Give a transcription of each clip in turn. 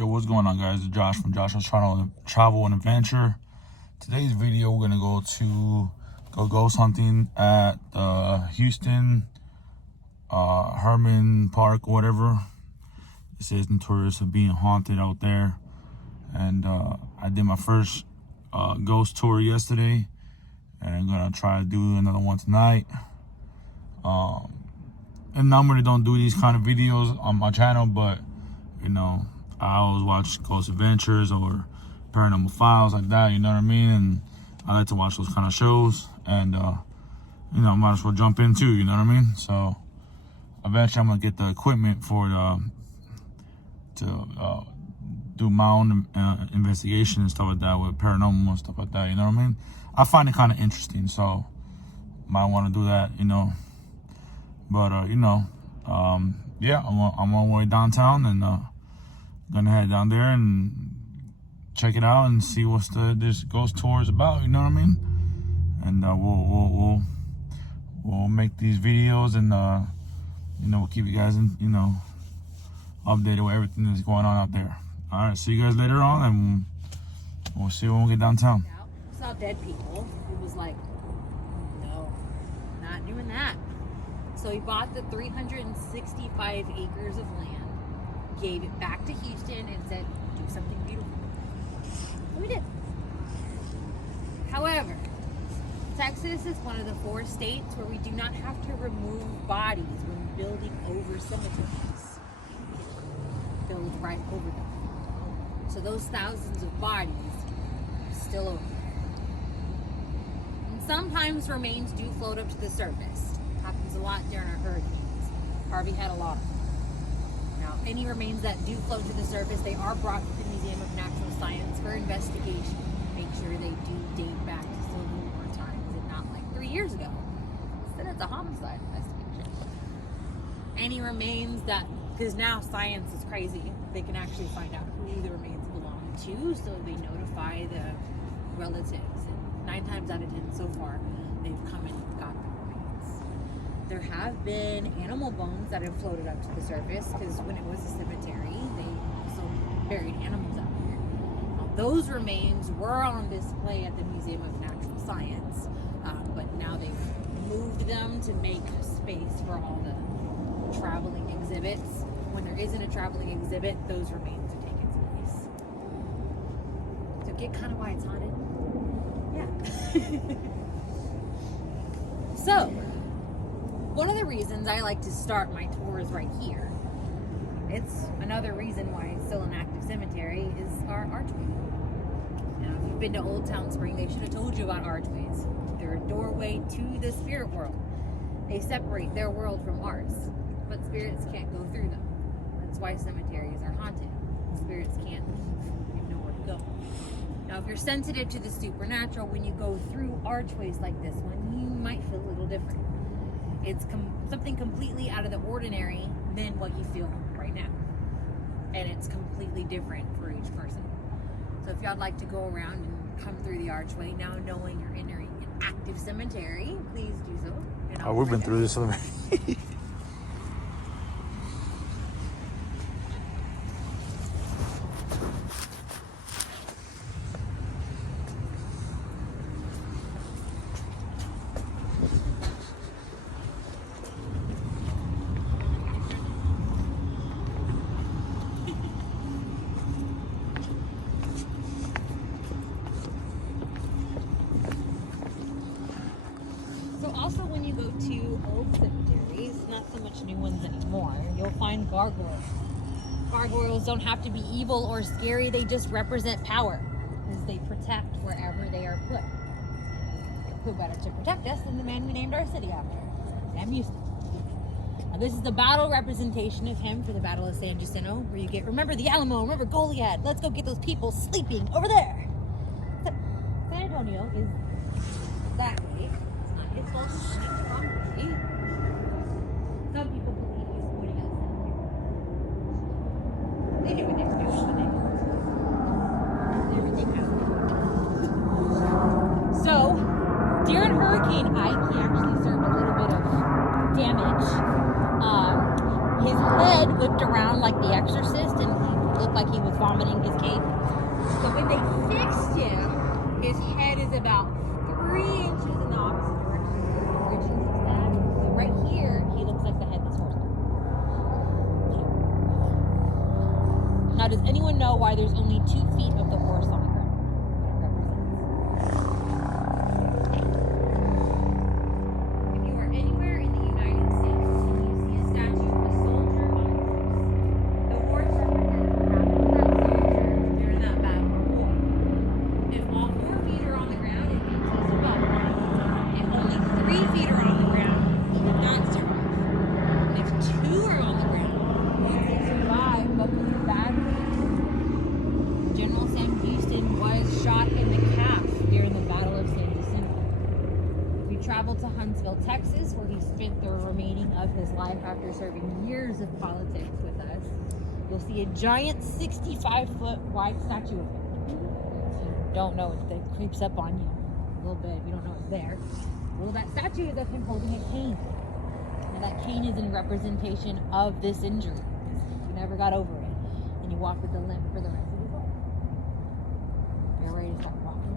What's going on, guys? It's Josh from Josh's Travel and Adventure. Today's video, we're gonna go ghost hunting at Houston Hermann Park, whatever. It says notorious of being haunted out there, and I did my first ghost tour yesterday, and I'm gonna try to do another one tonight. And normally don't do these kind of videos on my channel, but you know, I always watch Ghost Adventures or Paranormal Files like that, you know what I mean? And I like to watch those kind of shows, and you know, might as well jump in too, you know what I mean? So eventually I'm gonna get the equipment for to do my own investigation and stuff like that with paranormal and stuff like that, you know what I mean? I find it kind of interesting, so might want to do that, you know. But you know, yeah, I'm on my way downtown, and gonna head down there and check it out and see what's this ghost tour is about, you know what I mean? And we'll make these videos, and you know, we'll keep you guys updated with everything that's going on out there. All right, see you guys later on, and we'll see when we get downtown. I saw dead people. It was like, no, not doing that. So he bought the 365 acres of land, gave it back to Houston, and said, do something beautiful. And we did. However, Texas is one of the 4 states where we do not have to remove bodies when building over cemeteries. Build right over them. So those thousands of bodies are still over there. And sometimes remains do float up to the surface. Happens a lot during our hurricanes. Harvey had a lot of them. Now, any remains that do float to the surface, they are brought to the Museum of Natural Science for investigation. Make sure they do date back to Civil War times and not like 3 years ago. Instead, it's a homicide investigation. Any remains that, because now science is crazy, they can actually find out who the remains belong to, so they notify the relatives. And 9 times out of 10 so far, they've come and got the remains. There have been animal bones that have floated up to the surface, because when it was a cemetery, they also buried animals out there. Now, those remains were on display at the Museum of Natural Science, but now they've moved them to make space for all the traveling exhibits. When there isn't a traveling exhibit, those remains are taken place. So get kind of why it's haunted? Yeah. So, one of the reasons I like to start my tours right here, it's another reason why it's still an active cemetery, is our archway. Now, if you've been to Old Town Spring, they should have told you about archways. They're a doorway to the spirit world. They separate their world from ours, but spirits can't go through them. That's why cemeteries are haunted. Spirits can't leave. You have nowhere to go. Now, if you're sensitive to the supernatural, when you go through archways like this one, you might feel a little different. It's something completely out of the ordinary than what you feel right now. And it's completely different for each person. So if y'all like to go around and come through the archway, now knowing you're entering an active cemetery, please do so. Oh, we've been through this already. Also, when you go to old cemeteries, not so much new ones anymore, you'll find gargoyles. Gargoyles don't have to be evil or scary, they just represent power, because they protect wherever they are put. Who better to protect us than the man we named our city after, Sam Houston. Now, this is the battle representation of him for the Battle of San Jacinto, where you get, remember the Alamo, remember Goliad, let's go get those people sleeping over there. So, San Antonio is that way. It's called Strongly. Some people believe he's pointing at cemetery. They knew what they were doing when they everything happened. So, during hurricane Hurricane Ike, he actually served a little bit of damage. His head whipped around like The Exorcist, and he looked like he was vomiting his cape. So when they fixed him, his head is about 3 inches in the opposite direction where it originally sat. So right here, he looks like the headless horseman. Now, does anyone know why there's only 2 feet of the horse on the ground? If you are anywhere in the United States and you see a statue of a soldier on a horse, the horse represents what happened to that soldier during that battle or war. If all 4 feet are on the ground, it means he survived. If only 3 feet are on the ground, he did not survive. And if 2 are on the ground, it means he survived but was badly. General Sam Houston was shot in the calf during the Battle of San Jacinto. We traveled to Huntsville, Texas, where he spent the remaining of his life after serving years of politics with us. You'll see a giant 65-foot wide statue of him. If you don't know it, that creeps up on you a little bit if you don't know it's there. Well, that statue is of him holding a cane. And that cane is in representation of this injury. He never got over it. And he walked with a limp for the rest of his life. You're ready to start walking.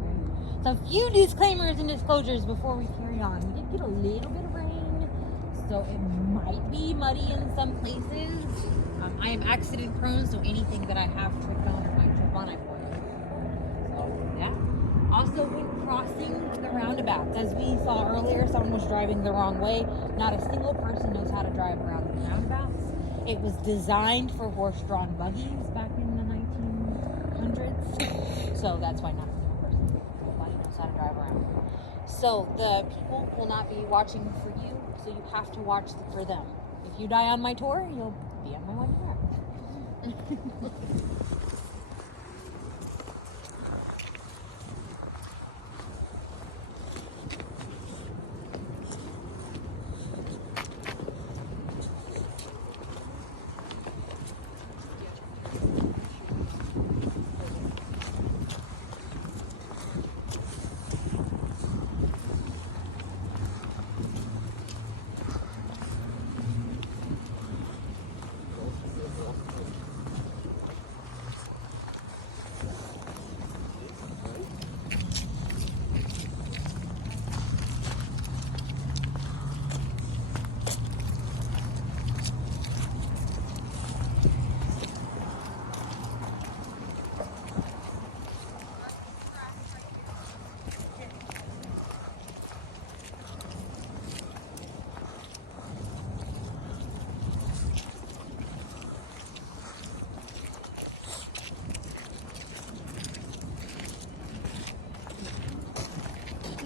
Okay. So a few disclaimers and disclosures before we carry on. We did get a little bit of rain, so it might be muddy in some places. I am accident prone, so anything that I have tripped on or might trip on, I avoid. So yeah. Also, when crossing the roundabouts, as we saw earlier, someone was driving the wrong way. Not a single person knows how to drive around the roundabouts. It was designed for horse-drawn buggies back in the 1900s, so that's why not a single person. Nobody knows how to drive around. So the people will not be watching for you, so you have to watch for them. If you die on my tour, you'll be on my one back.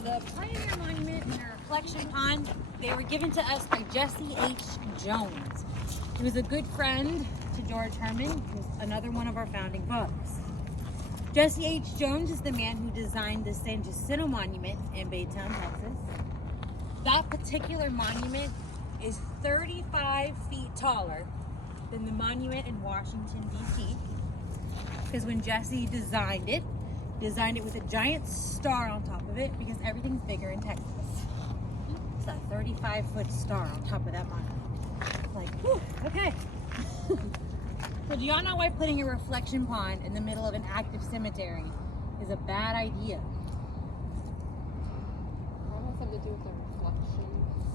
The Pioneer Monument and the Reflection Pond, they were given to us by Jesse H. Jones. He was a good friend to George Hermann, who's another one of our founding fathers. Jesse H. Jones is the man who designed the San Jacinto Monument in Baytown, Texas. That particular monument is 35 feet taller than the monument in Washington, D.C. Because when Jesse designed it with a giant star on top of it, because everything's bigger in Texas. It's a 35-foot star on top of that monument. Like, whew, okay. So do y'all know why putting a reflection pond in the middle of an active cemetery is a bad idea? What does that have to do with the reflections?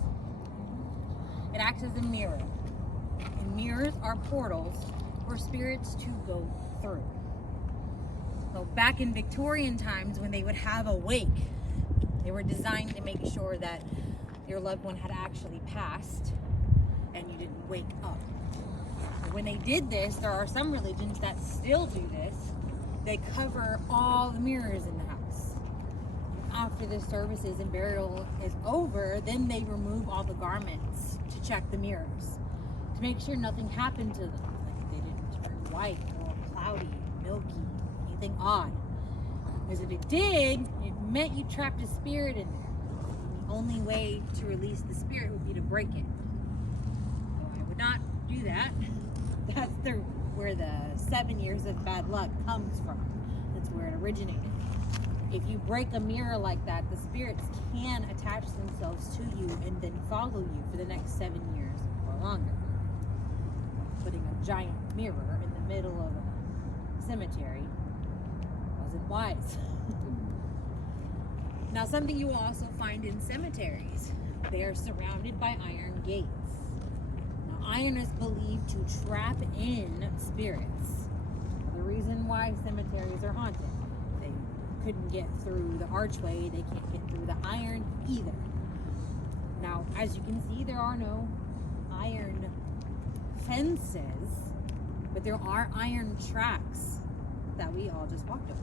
It acts as a mirror. And mirrors are portals for spirits to go through. So back in Victorian times, when they would have a wake, they were designed to make sure that your loved one had actually passed and you didn't wake up. When they did this, there are some religions that still do this. They cover all the mirrors in the house. After the services and burial is over, then they remove all the garments to check the mirrors to make sure nothing happened to them. Like they didn't turn white or cloudy, milky, anything odd. Because if it did, it meant you trapped a spirit in there. The only way to release the spirit would be to break it. So I would not do that. That's where the 7 years of bad luck comes from. That's where it originated. If you break a mirror like that, the spirits can attach themselves to you and then follow you for the next 7 years or longer. Putting a giant mirror in the middle of a cemetery wasn't wise. Now, something you will also find in cemeteries, they are surrounded by iron gates. Now, iron is believed to trap in spirits. The reason why cemeteries are haunted. They couldn't get through the archway, they can't get through the iron either. Now, as you can see, there are no iron fences, but there are iron tracks that we all just walked over.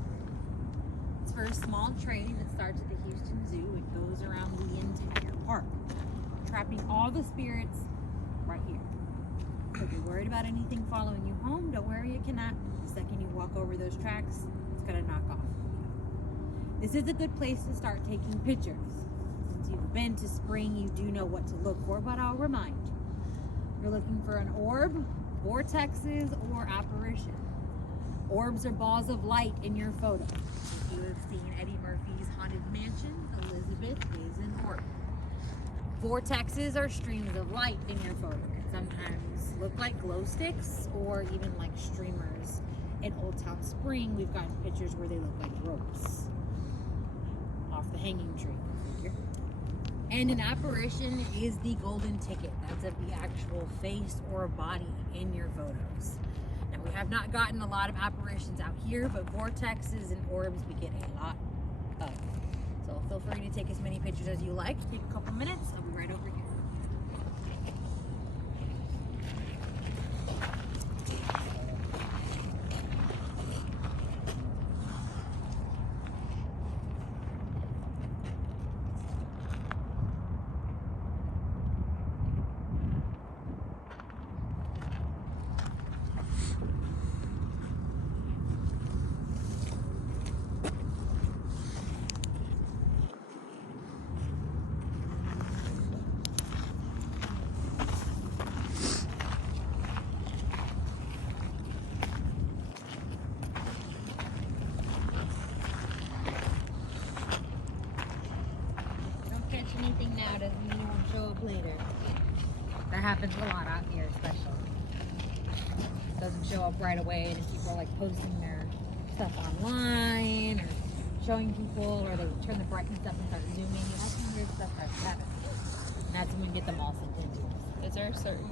It's for a small train that starts at the Houston Zoo and goes around the entire park, trapping all the spirits right here. So if you're worried about anything following you home, don't worry, it cannot. The second you walk over those tracks, it's gonna knock off. This is a good place to start taking pictures. Since you've been to spring, you do know what to look for, but I'll remind you. You're looking for an orb, vortexes, or apparition. Orbs are balls of light in your photo. If you have seen Eddie Murphy's Haunted Mansion, Elizabeth is an orb. Vortexes are streams of light in your photo. Sometimes look like glow sticks or even like streamers. In Old Town Spring, we've gotten pictures where they look like ropes off the hanging tree. And an apparition is the golden ticket. That's of the actual face or body in your photos. Now, we have not gotten a lot of apparitions out here, but vortexes and orbs we get a lot of. So feel free to take as many pictures as you like. Take a couple minutes. I'll be right over here. Anything now doesn't mean it won't show up later. That happens a lot out here, especially. It doesn't show up right away, and if people are like posting their stuff online or showing people, or they turn the brightness up and start zooming, that's when weird stuff starts to happen. And that's when we get them all sent in to us. Is there a certain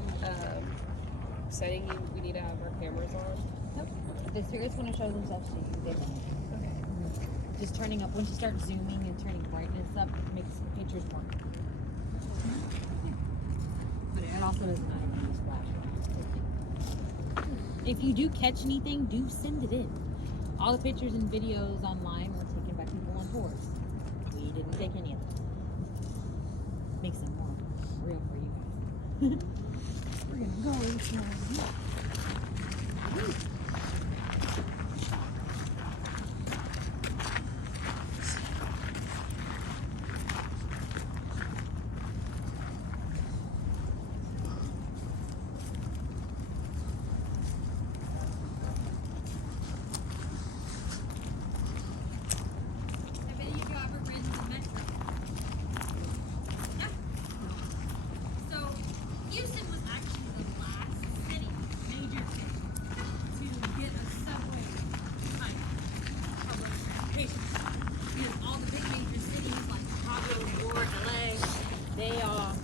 setting we need to have our cameras on? Nope. The spirits want to show themselves to you. They won't. Okay. Just turning up, once you start zooming and turning brightness up, it makes pictures more. But it also does not even use flash. If you do catch anything, do send it in. All the pictures and videos online were taken by people on tours. We didn't take any of them. Makes them more real for you guys. We're gonna go now. They all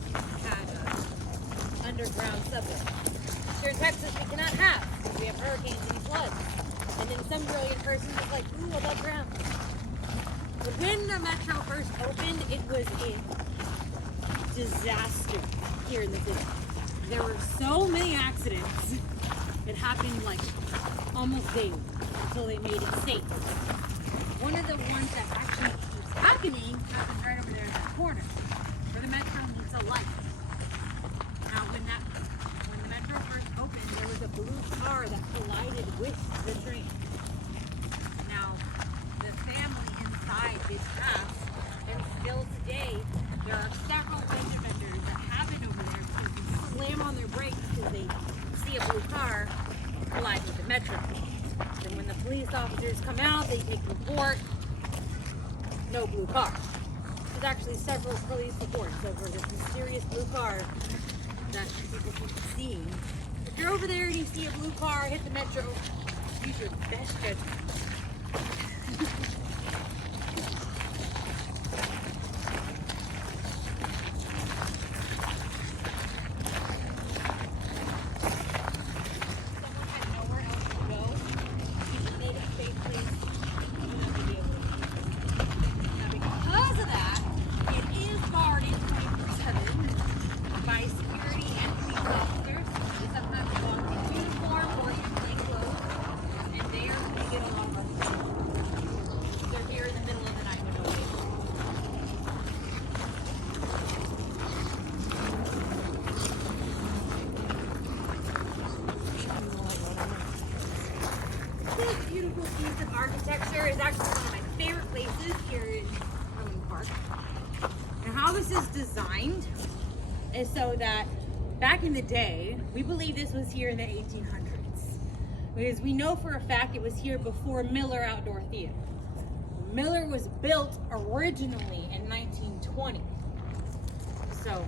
had underground subway. Here in Texas, we cannot have because we have hurricanes and floods. And then some brilliant person was like, ooh, above ground. But when the metro first opened, it was a disaster here in the city. There were so many accidents. It happened like almost daily until they made it safe. One of the ones that actually keeps happening happens right over there in that corner, where the metro meets a light. Now, when the metro first opened, there was a blue car that collided with the train. Now, the family inside did pass, and still today, there are several fender vendors that have it over there so they can slam on their brakes because they see a blue car collide with the metro. And when the police officers come out, they take report. no blue car. There's actually several police reports over this mysterious blue car that people keep seeing. If you're over there and you see a blue car hit the metro, use your best judgment. Beautiful piece of architecture is actually one of my favorite places here in Hermann Park. And how this is designed is so that back in the day, we believe this was here in the 1800s. Because we know for a fact it was here before Miller Outdoor Theater. Miller was built originally in 1920. So,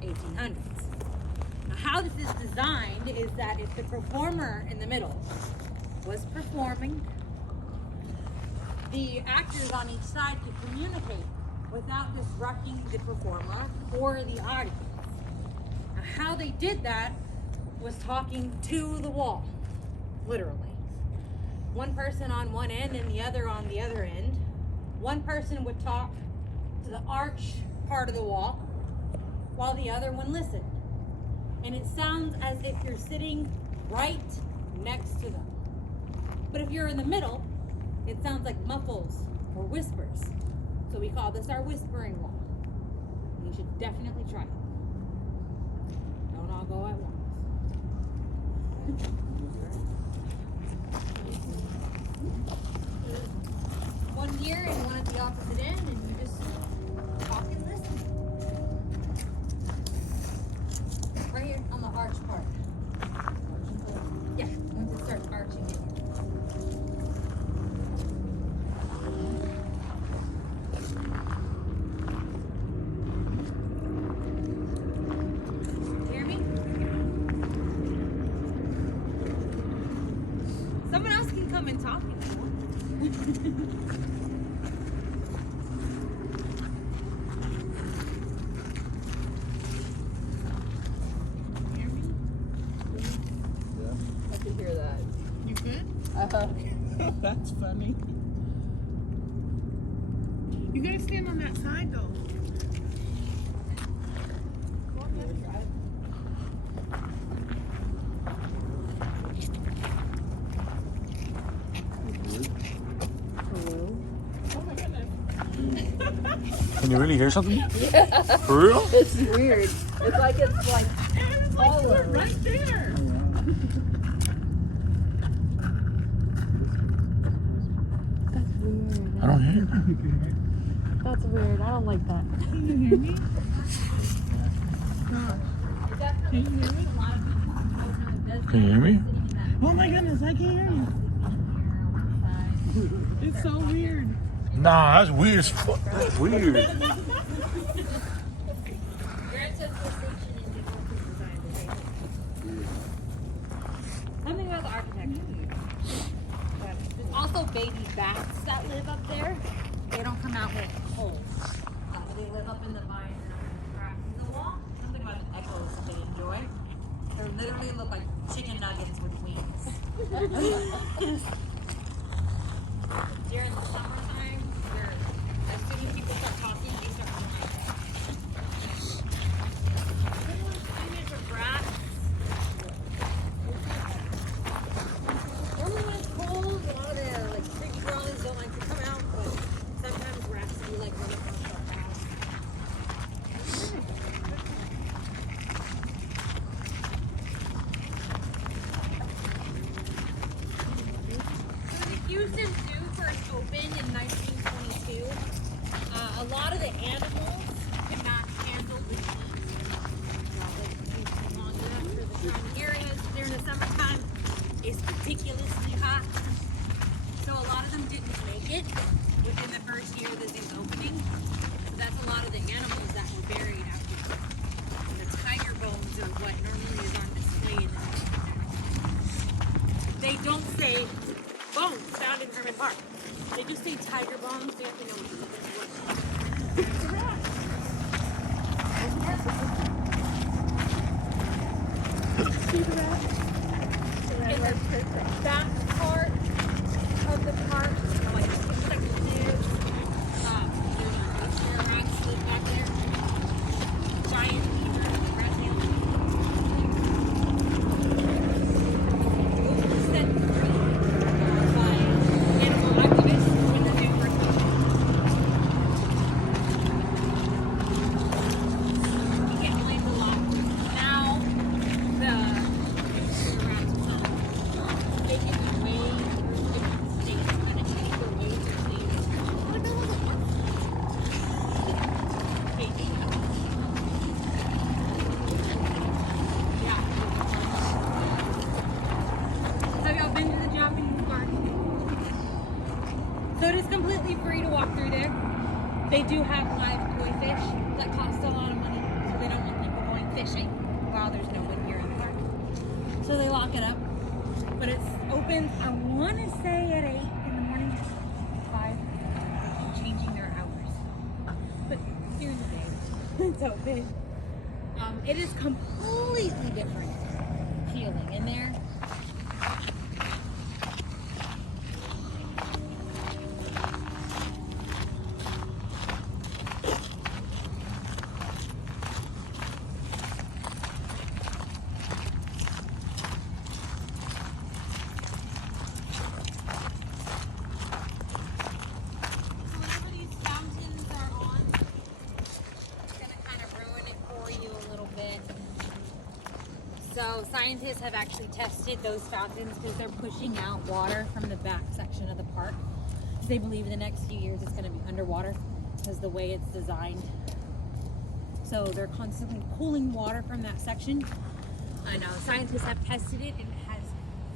1800s. Now how this is designed is that if the performer in the middle was performing, the actors on each side could communicate without disrupting the performer or the audience. Now, how they did that was talking to the wall, literally. One person on one end and the other on the other end. One person would talk to the arch part of the wall while the other one listened. And it sounds as if you're sitting right next to them. But if you're in the middle, it sounds like muffles or whispers. So we call this our whispering wall. You should definitely try it. Don't all go at once. One here and one at the opposite end, and you just talk and listen. Right here on the arch part. Yeah, once it starts arching in. Hear me? Someone else can come and talk if you want. I can hear that. You good? Uh-huh. That's funny. You gotta stand on that side though. Can you really hear something? Yeah. For real? It's weird. It's like It's like you're right there. That's weird. I don't hear it. That's weird. I don't like that. Can you hear me? Can you hear me? Can you hear me? Oh my goodness, I can't hear you. It's so weird. Nah, that's weird as fuck. That's weird. Something about the architecture. There's also baby bats that live up there. They don't come out with holes. They live up in the vines and up in the cracks in the wall. Something about the echoes they enjoy. They literally look like chicken nuggets with wings. During the summertime, as soon as people start talking, they start doing like that. Image of rats. Normally when it's cold, a lot of the like creepy crawlies don't like to come out, but sometimes rats do like run up on our house. So the Houston Zoo first opened in 1922. A lot of the animals could not handle the heat. They can't long enough for the surrounding areas. During the summertime, it's ridiculously hot. So a lot of them didn't make it within the first they do have live koi fish that cost a lot of money, so they don't want people going fishing while there's no one here in the park. So they lock it up. But it's open, I want to say at 8 in the morning, 5, changing their hours. But during the day, it's open. It is completely different feeling in there. So scientists have actually tested those fountains because they're pushing out water from the back section of the park. They believe in the next few years it's going to be underwater because the way it's designed. So they're constantly pulling water from that section. I know scientists have tested it and it has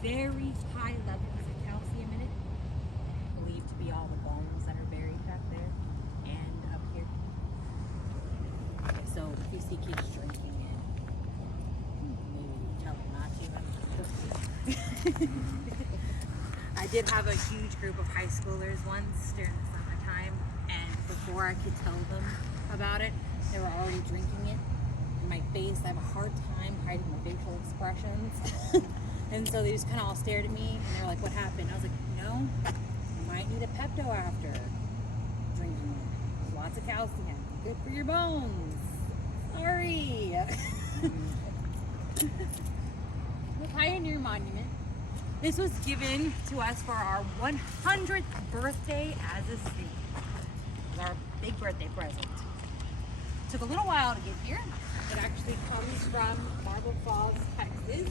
very high levels of calcium in it. Believed to be all the bones that are buried back there and up here. So if you see kids drinking, I did have a huge group of high schoolers once during the summertime, and before I could tell them about it, they were already drinking it. In my face, I have a hard time hiding my facial expressions. And so they just kind of all stared at me, and they were like, what happened? I was like, you might need a Pepto after drinking it. There's lots of calcium. Good for your bones. Sorry. The Pioneer Monument. This was given to us for our 100th birthday as a city. It was our big birthday present. Took a little while to get here. It actually comes from Marble Falls, Texas,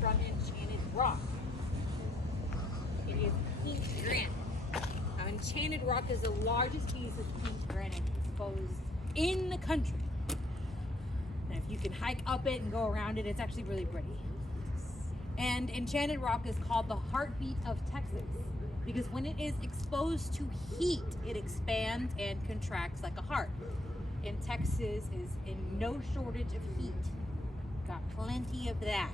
from Enchanted Rock. It is pink granite. Now, Enchanted Rock is the largest piece of pink granite exposed in the country. And if you can hike up it and go around it, it's actually really pretty. And Enchanted Rock is called the heartbeat of Texas because when it is exposed to heat, it expands and contracts like a heart. And Texas is in no shortage of heat. Got plenty of that.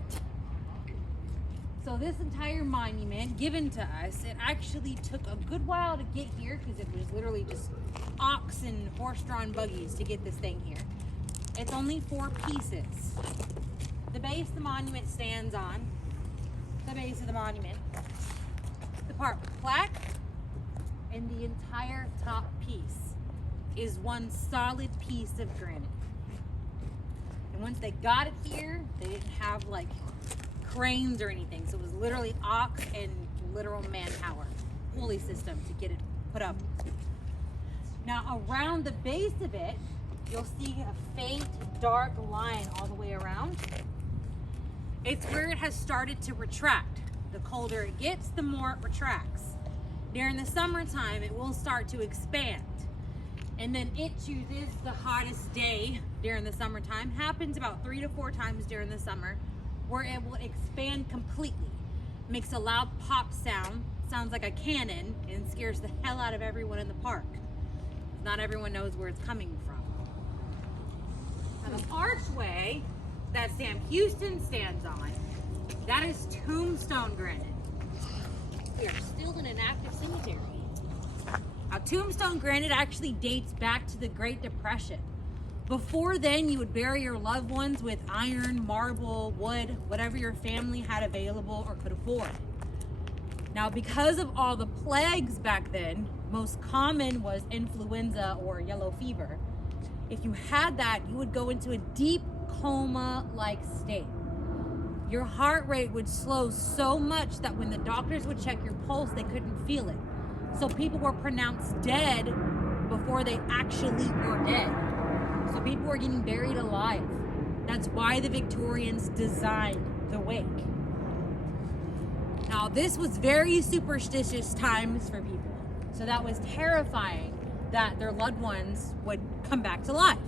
So this entire monument given to us, it actually took a good while to get here because it was literally just ox and horse-drawn buggies to get this thing here. It's only 4 pieces. The base the monument stands on, the base of the monument, the part with plaque, and the entire top piece is one solid piece of granite. And once they got it here, they didn't have like cranes or anything, so it was literally ox and literal manpower, pulley system to get it put up. Now around the base of it, you'll see a faint dark line all the way around. It's where it has started to retract. The colder it gets, the more it retracts. During the summertime, it will start to expand. And then it chooses the hottest day during the summertime. Happens about 3 to 4 times during the summer, where it will expand completely. Makes a loud pop sound, sounds like a cannon, and scares the hell out of everyone in the park. Not everyone knows where it's coming from. Now the archway that Sam Houston stands on, that is tombstone granite. We are still in an active cemetery. Now, tombstone granite actually dates back to the Great Depression. Before then, you would bury your loved ones with iron, marble, wood, whatever your family had available or could afford. Now, because of all the plagues back then, most common was influenza or yellow fever. If you had that, you would go into a deep coma-like state. Your heart rate would slow so much that when the doctors would check your pulse, they couldn't feel it. So people were pronounced dead before they actually were dead. So people were getting buried alive. That's why the Victorians designed the wake. Now, this was very superstitious times for people. So that was terrifying that their loved ones would come back to life.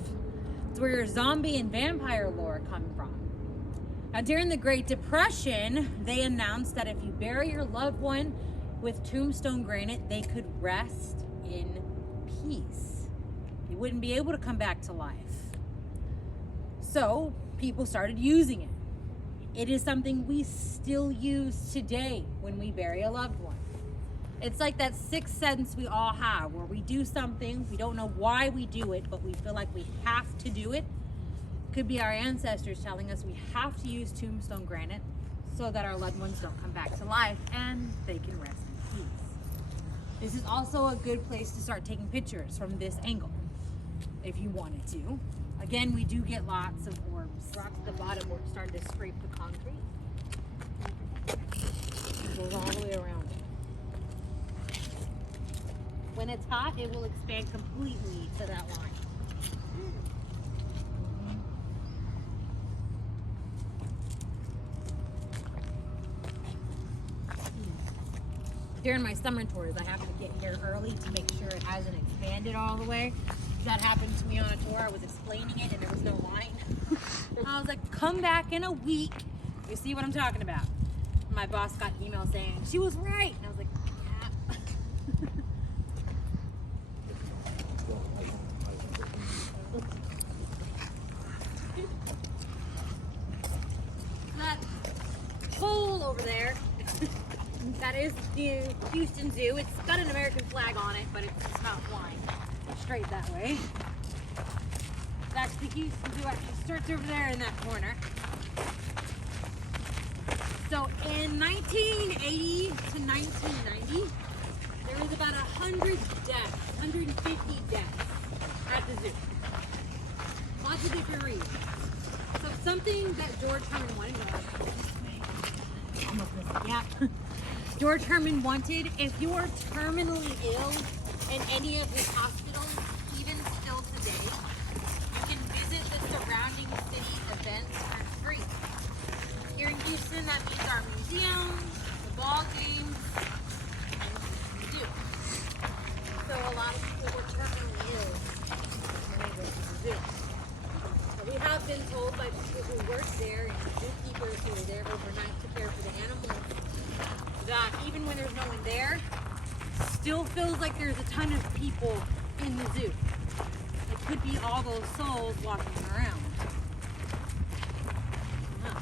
It's where your zombie and vampire lore come from. Now, during the Great Depression, they announced that if you bury your loved one with tombstone granite, they could rest in peace. wouldn't be able to come back to life. So people started using it. It is something we still use today when we bury a loved one. It's like that sixth sense we all have where we do something, we don't know why we do it, but we feel like we have to do it. Could be our ancestors telling us we have to use tombstone granite so that our loved ones don't come back to life and they can rest in peace. This is also a good place to start taking pictures from this angle if you wanted to. Again, we do get lots of orbs. Rocks at the bottom where it's starting to scrape the concrete. It goes all the way around. When it's hot, it will expand completely to that line. During my summer tours, I have to get here early to make sure it hasn't expanded all the way. That happened to me on a tour. I was explaining it and there was no line. I was like, come back in a week. You see what I'm talking about. My boss got an email saying, she was right. And I was like, yeah. That pole over there, that is the Houston Zoo. It's got an American flag on it, but it's not flying straight that way. That's the Houston Zoo. Actually starts over there in that corner. So in 1980 to 1990, there was about 100 deaths, 150 deaths at the zoo. Lots of different reasons. So something that George Hermann wanted, almost missed it, yeah. George Hermann wanted, if you're terminally ill in any of his hospitals, even still today, you can visit the surrounding city events for free. Here in Houston, that means our museums, the ball games, and the zoo. So a lot of people were terminally ill when they go to the zoo. But we have been told by people who work there and zookeepers who are there overnight to care for the animals that even when there's no one there, still feels like there's a ton of people in the zoo. It could be all those souls walking around. Huh.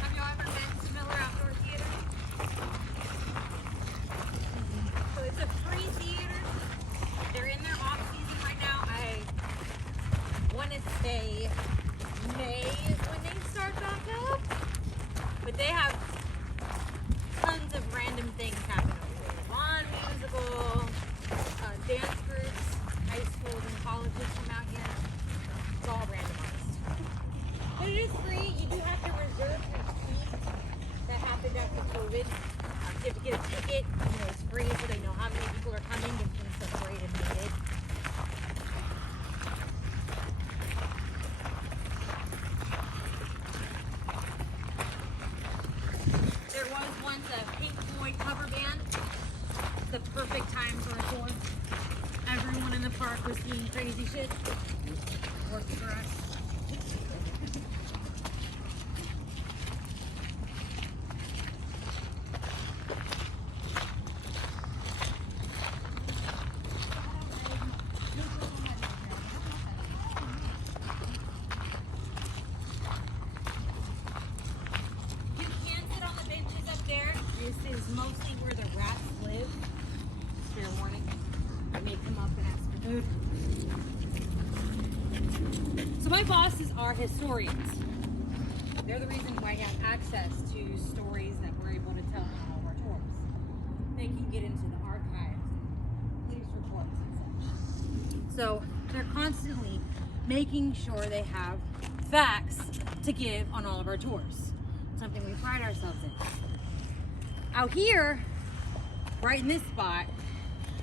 Have you ever been to Miller Outdoor Theater? So it's a free theater. They're in their off season right now. I want to say May is when they start back up. But they have tons of random things happening. Lawn musical, dance groups, high schools and colleges come out here. It's all randomized. But it is free. You do have to reserve your seat. That happened after COVID. You have to get a ticket. You know, it's free so they know how many people are coming and can separate if needed. There was once a Pink Floyd cover band. The perfect time for a tour. Everyone in the park was seeing crazy shit. Worked for us. You can sit on the benches up there. This is mostly where the rats live. Fair warning. They may come up and ask for food. So my bosses are historians. They're the reason why I have access to stories that we're able to tell in all of our tours. They can get into the archives and police reports and such. So they're constantly making sure they have facts to give on all of our tours. Something we pride ourselves in. Out here, right in this spot,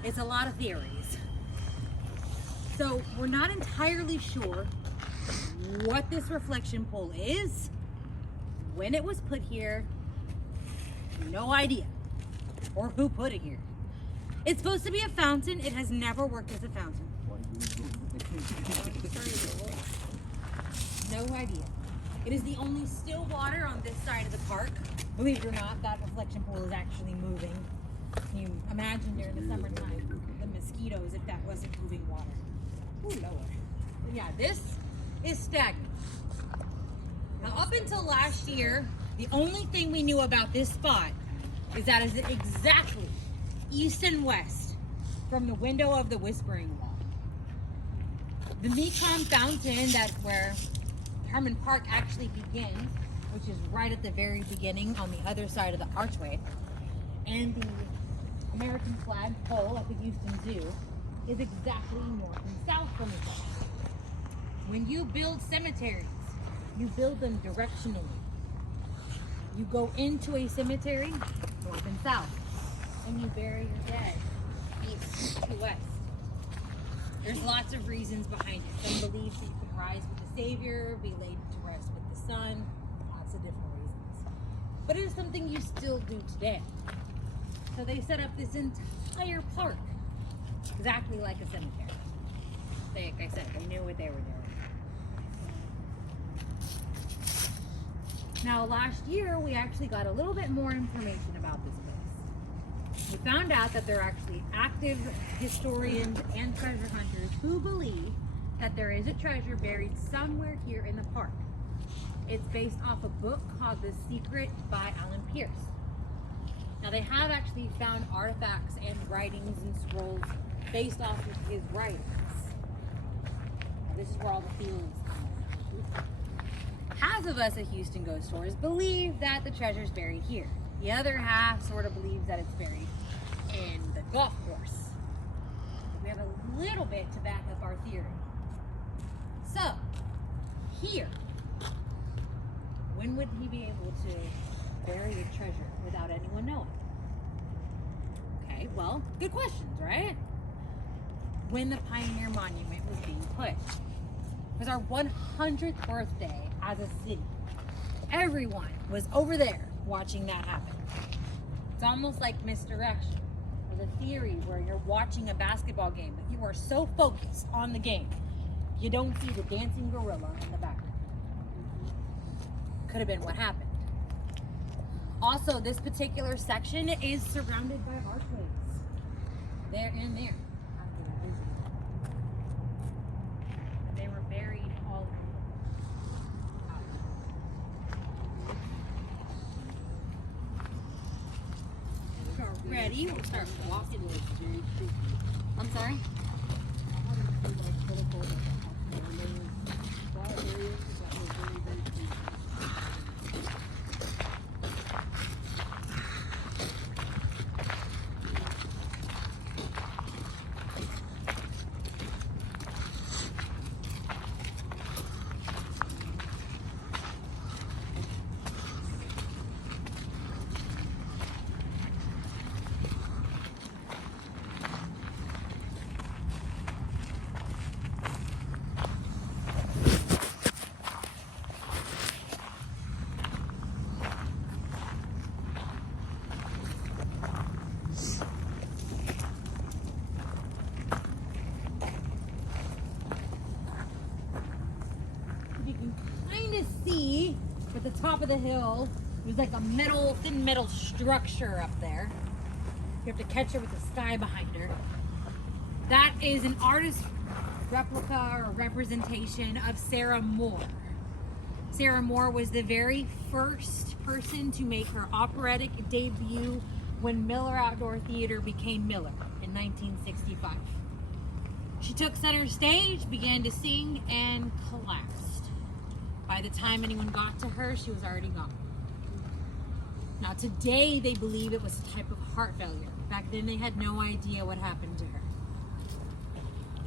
it's a lot of theories. So we're not entirely sure what this reflection pole is, when it was put here, no idea, or who put it here. It's supposed to be a fountain. It has never worked as a fountain. No idea. It is the only still water on this side of the park. Believe it or not, that reflection pool is actually moving. Can you imagine during the summertime, the mosquitoes if that wasn't moving water? Oh, Lord. But yeah, this is stagnant. Now, up until last year, the only thing we knew about this spot is that it's exactly east and west from the window of the Whispering Wall. The Mekong Fountain, that's where Hermann Park actually begins, which is right at the very beginning on the other side of the archway, and the American flag pole at the Houston Zoo is exactly north and south from each other. When you build cemeteries, you build them directionally. You go into a cemetery north and south, and you bury your dead east to west. There's lots of reasons behind it. Some believe that you can rise with the Savior, be laid to rest with the Son, lots of different reasons. But it is something you still do today. So they set up this entire park exactly like a cemetery. Like I said, they knew what they were doing. Now, last year, we actually got a little bit more information about this place. We found out that there are actually active historians and treasure hunters who believe that there is a treasure buried somewhere here in the park. It's based off a book called The Secret by Alan Pierce. Now, they have actually found artifacts and writings and scrolls based off of his writings. Now, this is where all the feelings come from. Half of us at Houston Ghost Tours believe that the treasure's buried here. The other half sort of believes that it's buried in the golf course. We have a little bit to back up our theory. So, here, when would he be able to bury a treasure without anyone knowing? Okay, well, good questions, right? When the Pioneer Monument was being put. It was our 100th birthday as a city. Everyone was over there watching that happen. It's almost like misdirection, or the theory where you're watching a basketball game, but you are so focused on the game, you don't see the dancing gorilla in the background. Could have been what happened. Also, this particular section is surrounded by archways. There and there. They were buried all over. Ready? We'll start walking. I'm sorry? See at the top of the hill, there's like a thin metal structure up there. You have to catch her with the sky behind her. That is an artist replica or representation of Sarah Moore. Sarah Moore was the very first person to make her operatic debut when Miller Outdoor Theater became Miller in 1965. She took center stage, began to sing, and collapsed. By the time anyone got to her, she was already gone. Now today, they believe it was a type of heart failure. Back then, they had no idea what happened to her.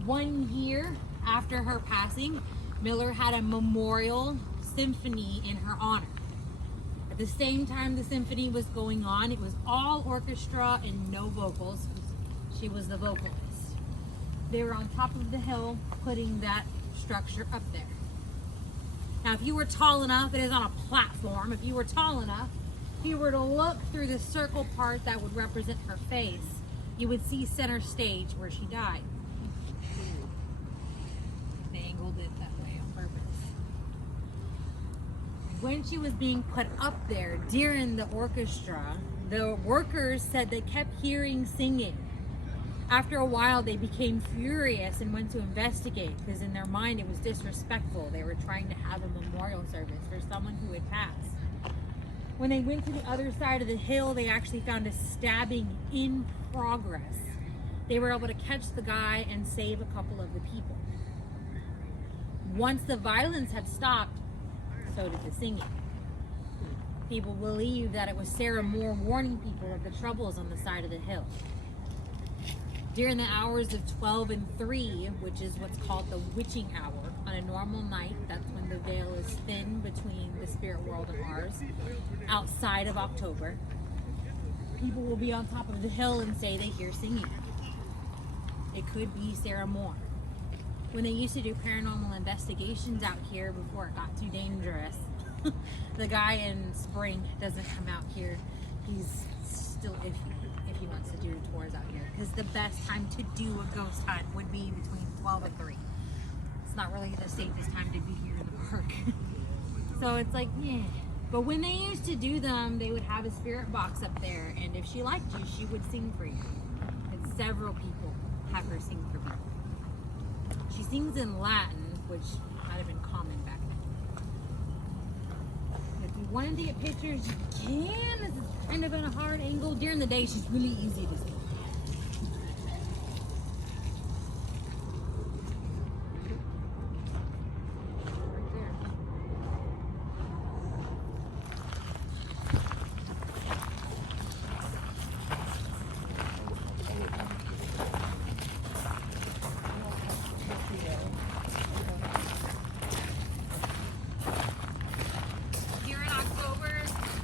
1 year after her passing, Miller had a memorial symphony in her honor. At the same time the symphony was going on, it was all orchestra and no vocals. She was the vocalist. They were on top of the hill putting that structure up there. Now, if you were tall enough, it is on a platform. If you were tall enough, if you were to look through the circle part that would represent her face, you would see center stage where she died. They angled it that way on purpose. when she was being put up there during the orchestra, the workers said they kept hearing singing. After a while, they became furious and went to investigate because in their mind it was disrespectful. They were trying to have a memorial service for someone who had passed. When they went to the other side of the hill, they actually found a stabbing in progress. They were able to catch the guy and save a couple of the people. Once the violence had stopped, so did the singing. People believe that it was Sarah Moore warning people of the troubles on the side of the hill. During the hours of 12 and 3, which is what's called the witching hour, on a normal night, that's when the veil is thin between the spirit world and ours, outside of October, people will be on top of the hill and say they hear singing. It could be Sarah Moore. When they used to do paranormal investigations out here before it got too dangerous, the guy in Spring doesn't come out here. He's still iffy if he wants to do tours out here, because the best time to do a ghost hunt would be between 12 and 3. It's not really the safest time to be here in the park. So it's like, yeah. But when they used to do them, they would have a spirit box up there, and if she liked you, she would sing for you. And several people have her sing for people. She sings in Latin, which might have been common back then. If you wanted to get pictures, you can. This is kind of at a hard angle. During the day, she's really easy to see.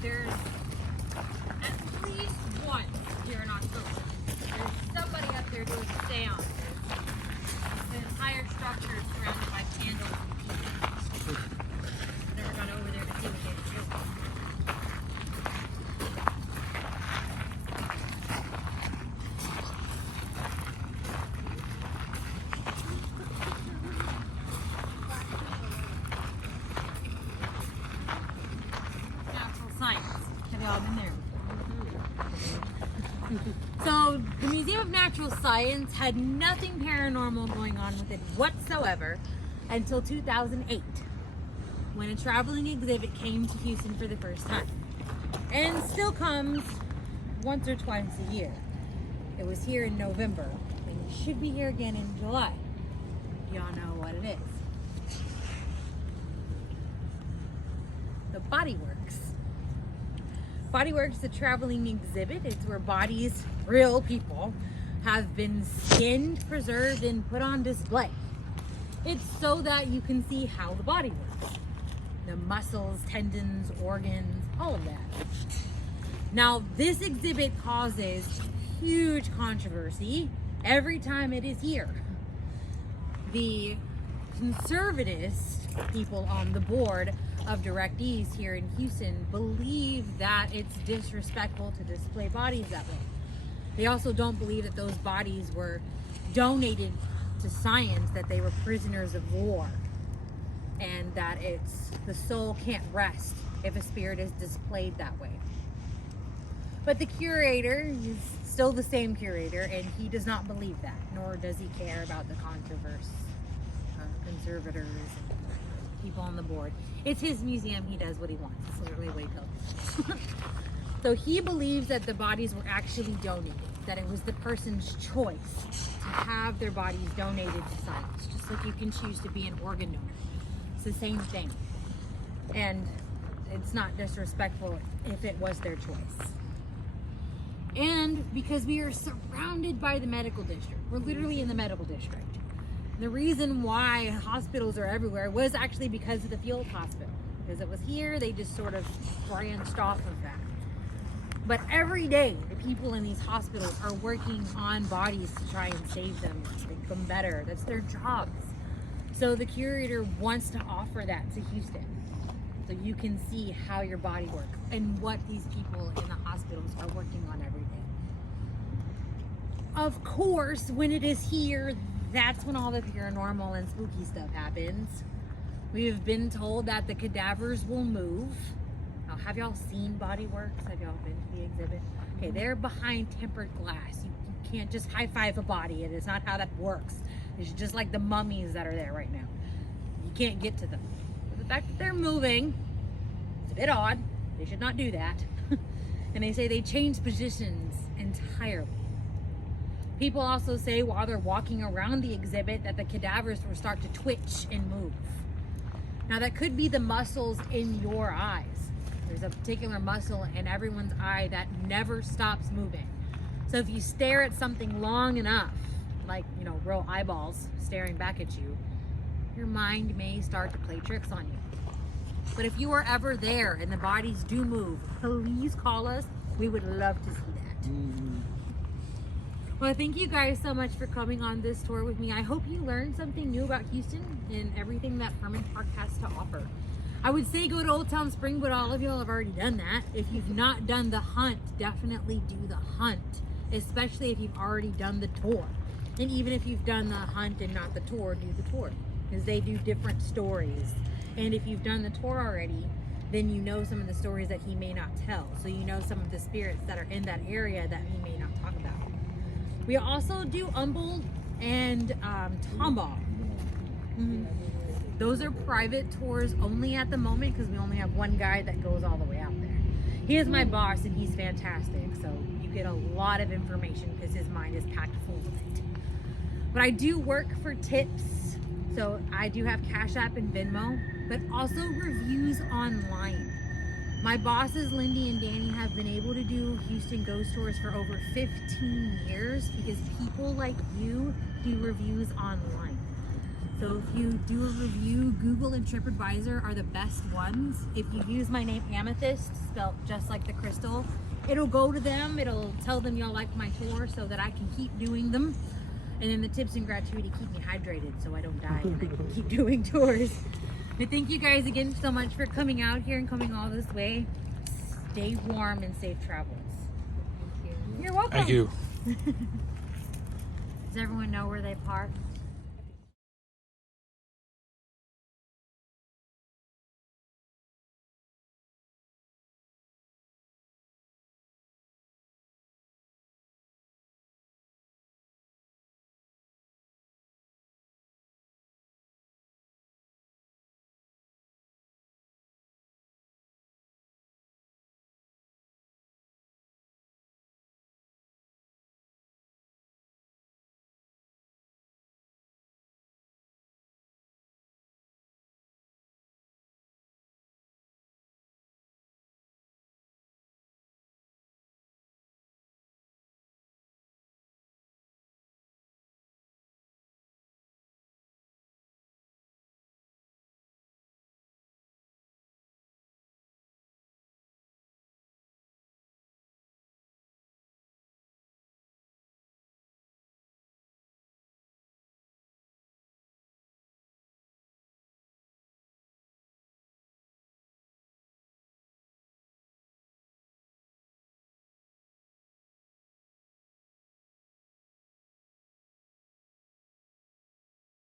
There's at least one here in October. There's somebody up there doing a seance. The entire structure is surrounded by candles and people. I've never gone over there to see what they do. Have y'all been there? So the Museum of Natural Science had nothing paranormal going on with it whatsoever until 2008, when a traveling exhibit came to Houston for the first time, and still comes once or twice a year. It was here in November, and it should be here again in July. Y'all know what it is. The Bodyworks. Bodyworks, a traveling exhibit. It's where bodies, real people, have been skinned, preserved, and put on display. It's so that you can see how the body works. The muscles, tendons, organs, all of that. Now, this exhibit causes huge controversy every time it is here. The conservatist people on the board of directees here in Houston believe that it's disrespectful to display bodies that way. They also don't believe that those bodies were donated to science, that they were prisoners of war, and that the soul can't rest if a spirit is displayed that way. But the curator is still the same curator, and he does not believe that, nor does he care about the controversy, conservators, and people on the board. It's his museum. He does what he wants. It's literally what he tells. So he believes that the bodies were actually donated, that it was the person's choice to have their bodies donated to science, just like you can choose to be an organ donor. It's the same thing. And it's not disrespectful if it was their choice. And because we are surrounded by the medical district, we're literally in the medical district. The reason why hospitals are everywhere was actually because of the field hospital. Because it was here, they just sort of branched off of that. But every day, the people in these hospitals are working on bodies to try and save them, make them better. That's their jobs. So the curator wants to offer that to Houston, so you can see how your body works and what these people in the hospitals are working on every day. Of course, when it is here, that's when all the paranormal and spooky stuff happens. We have been told that the cadavers will move. Now, have y'all seen Body Works? Have y'all been to the exhibit? Okay, they're behind tempered glass. You can't just high five a body. It is not how that works. It's just like the mummies that are there right now. You can't get to them. But the fact that they're moving, it's a bit odd. They should not do that. And they say they change positions entirely. People also say while they're walking around the exhibit that the cadavers will start to twitch and move. Now that could be the muscles in your eyes. There's a particular muscle in everyone's eye that never stops moving. So if you stare at something long enough, like, you know, real eyeballs staring back at you, your mind may start to play tricks on you. But if you are ever there and the bodies do move, please call us. We would love to see that. Well, thank you guys so much for coming on this tour with me. I hope you learned something new about Houston and everything that Hermann Park has to offer. I would say go to Old Town Spring, but all of y'all have already done that. If you've not done the hunt, definitely do the hunt, especially if you've already done the tour. And even if you've done the hunt and not the tour, do the tour, because they do different stories. And if you've done the tour already, then you know some of the stories that he may not tell. So you know some of the spirits that are in that area that he may not talk about. We also do Humboldt and Tomball. Those are private tours only at the moment because we only have one guide that goes all the way out there. He is my boss and he's fantastic. So you get a lot of information because his mind is packed full of it. But I do work for tips. So I do have Cash App and Venmo, but also reviews online. My bosses, Lindy and Danny, have been able to do Houston ghost tours for over 15 years because people like you do reviews online. So if you do a review, Google and TripAdvisor are the best ones. If you use my name Amethyst, spelled just like the crystal, it'll go to them. It'll tell them y'all like my tour so that I can keep doing them. And then the tips and gratuity keep me hydrated so I don't die and I can keep doing tours. But thank you guys again so much for coming out here and coming all this way. Stay warm and safe travels. Thank you. You're welcome. Thank you. Does everyone know where they park?